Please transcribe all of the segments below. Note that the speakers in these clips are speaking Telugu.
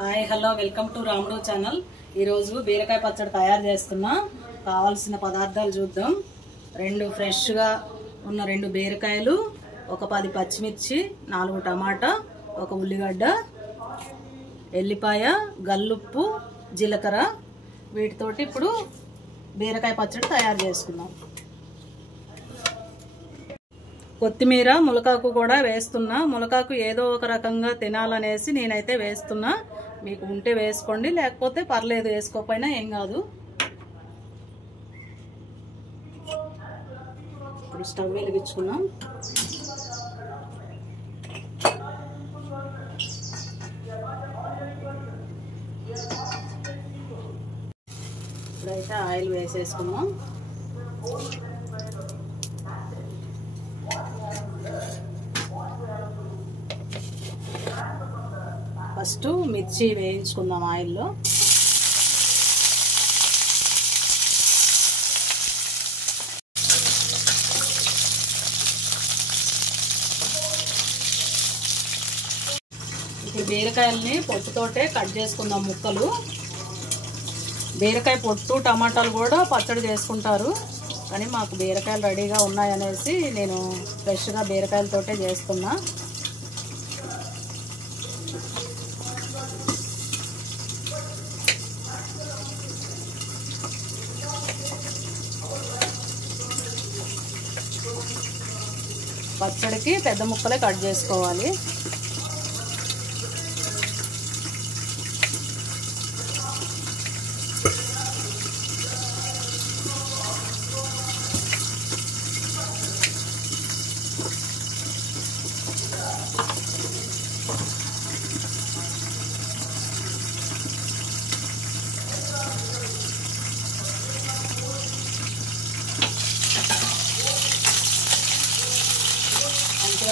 హాయ్ హలో వెల్కమ్ టు రాముడు ఛానల్। ఈరోజు బీరకాయ పచ్చడి తయారు చేస్తున్నా। కావాల్సిన పదార్థాలు చూద్దాం। రెండు ఫ్రెష్గా ఉన్న 2 బీరకాయలు, ఒక 10 పచ్చిమిర్చి, 4 టమాటా, ఒక ఉల్లిగడ్డ, ఎల్లిపాయ, గల్లుప్పు, జీలకర్ర। వీటితోటి ఇప్పుడు బీరకాయ పచ్చడి తయారు చేసుకుందాం। కొత్తిమీర, ములకాకు కూడా వేస్తున్నా। ములకాకు ఏదో ఒక రకంగా తినాలనేసి నేనైతే వేస్తున్నా। మీకు ఉంటే వేసుకోండి, లేకపోతే పర్లేదు, వేసుకోకపోయినా ఏం కాదు। ఇప్పుడు స్టవ్ వెలిగించుకున్నాం। ఇప్పుడైతే ఆయిల్ వేసేసుకున్నాం। ఫస్ట్ మిర్చి వేయించుకుందాం ఆయిల్లో। ఇప్పుడు బీరకాయల్ని పొట్టుతోటే కట్ చేసుకుందాం ముక్కలు। బీరకాయ పొట్టు టమాటాలు కూడా పచ్చడి చేసుకుంటారు, కానీ మాకు బీరకాయలు రెడీగా ఉన్నాయనేసి నేను ఫ్రెష్గా బీరకాయలతోటే చేస్తున్నా। పచ్చడికి పెద్ద ముక్కలే కట్ చేసుకోవాలి।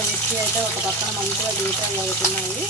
మిర్చి అయితే ఒక పక్కన మంచిగా దీపాలు అవుతున్నాయి।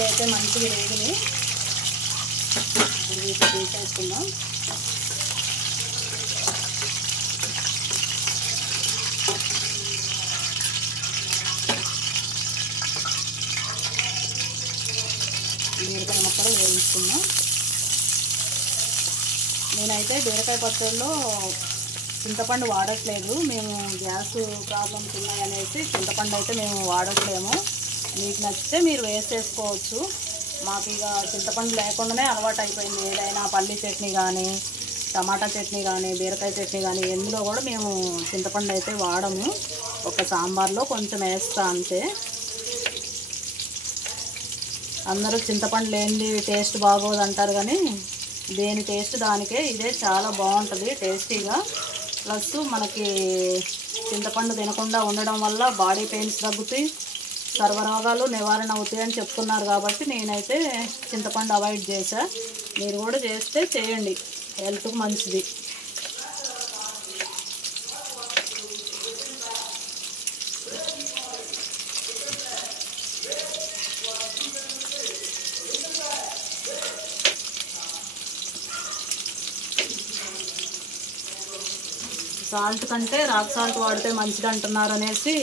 అయితే మంచిగా వేగిని వీటి తీసేసుకుందాం। బీరకాయ ముక్కలు వేయించుకుందాం। నేనైతే బీరకాయ పచ్చడిలో చింతపండు వాడట్లేదు, మేము గ్యాస్ ప్రాబ్లమ్స్ ఉన్నాయనేసి చింతపండు అయితే మేము వాడట్లేము। మీకు నచ్చితే మీరు వేసేసుకోవచ్చు। మాకు ఇక చింతపండు లేకుండానే అలవాటు అయిపోయింది। ఏదైనా పల్లి చట్నీ కానీ, టమాటా చట్నీ కానీ, బీరకాయ చట్నీ కానీ ఎందులో కూడా మేము చింతపండు అయితే వాడము। ఒక సాంబార్లో కొంచెం వేస్తా అంతే। అందరూ చింతపండు లేనిది టేస్ట్ బాగోదు అంటారు, కానీ దేని టేస్ట్ దానికే, ఇదే చాలా బాగుంటుంది టేస్టీగా। ప్లస్ మనకి చింతపండు తినకుండా ఉండడం వల్ల బాడీ పెయిన్స్ తగ్గుతాయి, సర్వరోగాలు నివారణ అవుతాయి అని చెప్తున్నారు, కాబట్టి నేనైతే చింతపండు అవాయిడ్ చేశా। మీరు కూడా చేస్తే చేయండి, హెల్త్కి మంచిది। సాల్ట్ కంటే రాక్ సాల్ట్ వాడితే మంచిది అంటున్నారు అనేసి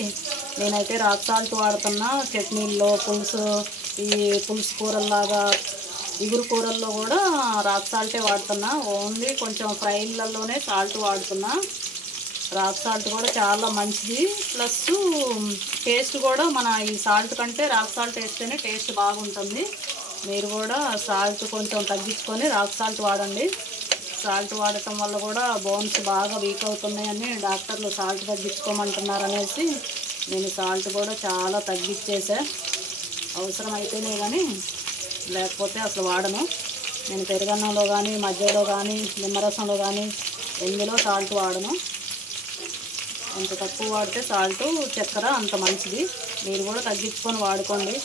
నేనైతే రాక్ సాల్ట్ వాడుతున్నా। చట్నీల్లో, పులుసు కూరల్లాగా, ఇగురు కూరల్లో కూడా రాక్ సాల్టే వాడుతున్నా। ఓన్లీ కొంచెం ఫ్రైలలోనే సాల్ట్ వాడుతున్నా। రాక్ సాల్ట్ కూడా చాలా మంచిది, ప్లస్ టేస్ట్ కూడా మన ఈ సాల్ట్ కంటే రాక్ సాల్ట్ వేస్తేనే టేస్ట్ బాగుంటుంది। మీరు కూడా సాల్ట్ కొంచెం తగ్గించుకొని రాక్ సాల్ట్ వాడండి। సాల్ట్ వాడటం వల్ల కూడా బోన్స్ బాగా వీక్ అవుతున్నాయని డాక్టర్లు సాల్ట్ తగ్గించుకోమంటున్నారు అనేసి నేను సాల్ట్ కూడా చాలా తగ్గించేసా, అవసరం అయితేనే కానీ, లేకపోతే అసలు వాడను। నేను పెరుగన్నంలో కానీ మజ్జిగలో కానీ నిమ్మరసంలో కానీ ఎందులో సాల్ట్ వాడను. ఎంత తక్కువ వాడితే సాల్ట్ చక్కెర అంత మంచిది. మీరు కూడా తగ్గించుకొని వాడుకోండి.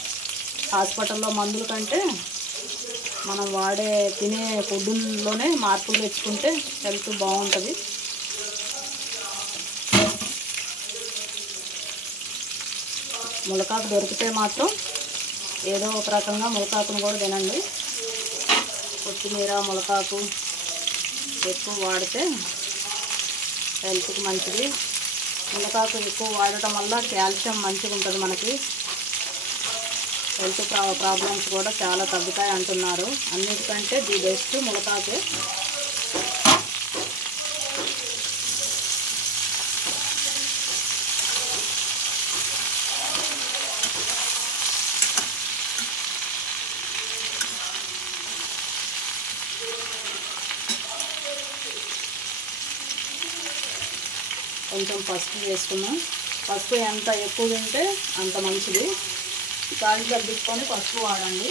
హాస్పిటల్లో మందుల కంటే మనం తినే ఫుడ్లోనే మార్పులు తెచ్చుకుంటే హెల్త్ బాగుంటుంది. ములకాకు దొరికితే మాత్రం ఏదో ఒక రకంగా ములకాకును కూడా తినండి. కొత్తిమీర ములకాకు ఎక్కువ వాడితే హెల్త్కి మంచిది. ములకాకు ఎక్కువ వాడటం వల్ల కాల్షియం మంచిగా ఉంటుంది. మనకి హెల్త్ ప్రాబ్లమ్స్ కూడా చాలా తగ్గుతాయి అంటున్నారు. అన్నిటికంటే ది బెస్ట్ ములకాకే. కొంచెం పసుపు వేసుకున్నాం. పసుపు ఎంత ఎక్కువ తింటే అంత మంచిది. సాల్ట్ తగ్గించుకొని పసుపు వాడండి.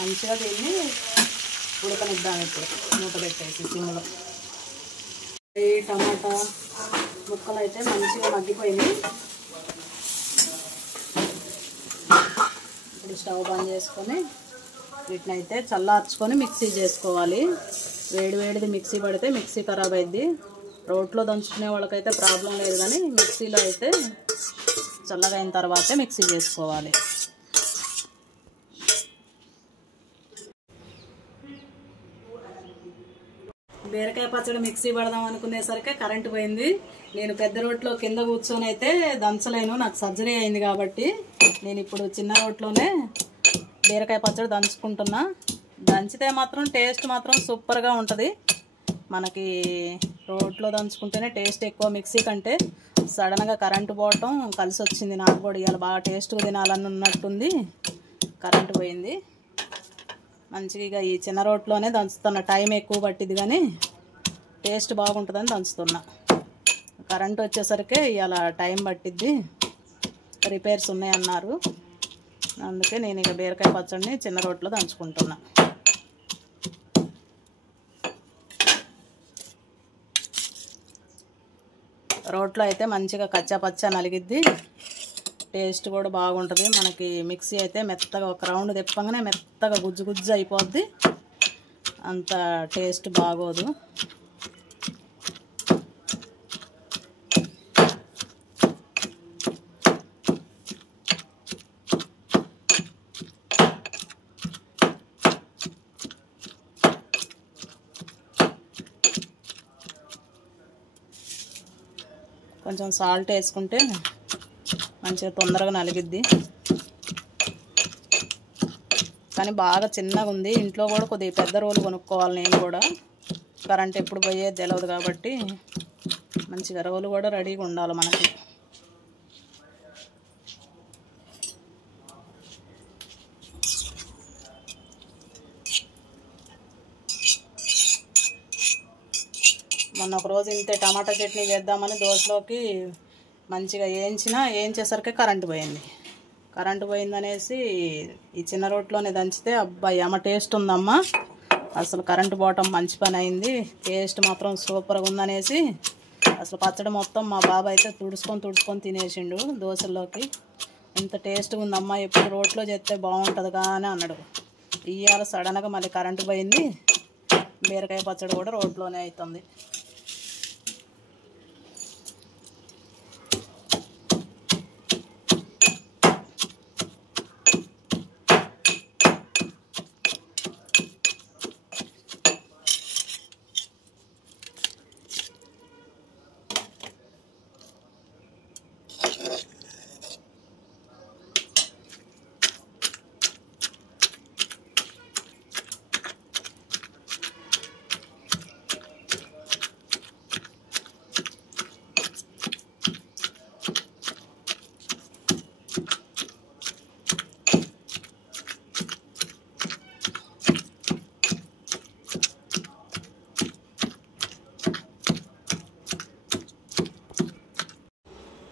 మంచిగా దీన్ని ఉడకనిద్దాం. ఇప్పుడు మూత పెట్టేసి సిమ్లో. ఈ టమాటా ముక్కలు అయితే మంచిగా మగ్గిపోయినాయి. ఇప్పుడు స్టవ్ బంద్ చేసుకొని వీటిని అయితే చల్లార్చుకొని మిక్సీ చేసుకోవాలి. వేడిది మిక్సీ పడితే మిక్సీ ఖరాబ్ అయింది. రోట్లో దంచుకునే వాళ్ళకైతే ప్రాబ్లం లేదు, కానీ మిక్సీలో అయితే చల్లగా అయిన తర్వాతే మిక్సీ చేసుకోవాలి. బీరకాయ పచ్చడి మిక్సీ పడదాం అనుకునేసరికి కరెంటు పోయింది. నేను పెద్ద రోట్లో కింద కూర్చొని అయితే దంచలేను, నాకు సర్జరీ అయింది కాబట్టి నేను ఇప్పుడు చిన్న రోట్లోనే బీరకాయ పచ్చడి దంచుకుంటున్నా. దంచితే మాత్రం టేస్ట్ మాత్రం సూపర్గా ఉంటుంది. మనకి రోట్లో దంచుకుంటేనే టేస్ట్ ఎక్కువ మిక్సీ కంటే. సడన్గా కరెంటు పోవటం కలిసి వచ్చింది నాకు కూడా. ఇవాళ బాగా టేస్ట్గా తినాలని ఉన్నట్టుంది, కరెంటు పోయింది. మంచిగా ఈ చిన్న రోట్లోనే దంచుతున్నా. టైం ఎక్కువ పట్టింది కానీ టేస్ట్ బాగుంటుందని దంచుతున్నా. కరెంటు వచ్చేసరికి ఇలా టైం పట్టిద్ది, రిపేర్స్ ఉన్నాయన్నారు. అందుకే నేను ఇక బీరకాయ పచ్చడిని చిన్న రోట్లో దంచుకుంటున్నా. రోట్లో అయితే మంచిగా కచ్చా పచ్చా నలిగిద్ది, టేస్ట్ కూడా బాగుంటుంది. మనకి మిక్సీ అయితే మెత్తగా ఒక రౌండ్ తిప్పగానే మెత్తగా గుజ్జు గుజ్జు అయిపోద్ది, అంత టేస్ట్ బాగోదు. కొంచెం సాల్ట్ వేసుకుంటే మంచిగా తొందరగా నలిగిద్ది. కానీ బాగా చిన్నగా ఉంది. ఇంట్లో కూడా కొద్దిగా పెద్ద రోలు కొనుక్కోవాలి నేను కూడా. కరెంట్ ఎప్పుడు పోయేది తెలియదు కాబట్టి మంచిగా రోలు కూడా రెడీగా ఉండాలి మనకి. మొన్న ఒకరోజు ఇంతే టమాటా చట్నీ చేద్దామని దోశలోకి మంచిగా వేయించేసరికి కరెంటు పోయింది. కరెంటు పోయిందనేసి ఈ చిన్న రోట్లోనే దంచితే అబ్బా ఏమ టేస్ట్ ఉందమ్మా, అసలు కరెంటు పోవటం మంచి పని అయింది, టేస్ట్ మాత్రం సూపర్గా ఉందనేసి అసలు పచ్చడి మొత్తం మా బాబాయ్ అయితే తుడుచుకొని తినేసిండు దోశల్లోకి. ఇంత టేస్ట్గా ఉందమ్మా, ఎప్పుడు రోట్లో చేస్తే బాగుంటుందిగా అని అన్నాడు. ఇవాళ సడన్గా మళ్ళీ కరెంటు పోయింది, బీరకాయ పచ్చడి కూడా రోట్లోనే అవుతుంది.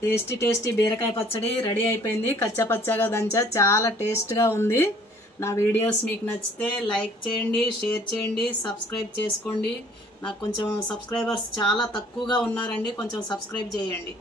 టేస్టీ బీరకాయ పచ్చడి రెడీ అయిపోయింది. కచ్చా పచ్చాగా దంచా, చాలా టేస్ట్గా ఉంది. నా వీడియోస్ మీకు నచ్చితే లైక్ చేయండి, షేర్ చేయండి, సబ్స్క్రైబ్ చేసుకోండి. నాకు కొంచెం సబ్స్క్రైబర్స్ చాలా తక్కువగా ఉన్నారండి, కొంచెం సబ్స్క్రైబ్ చేయండి.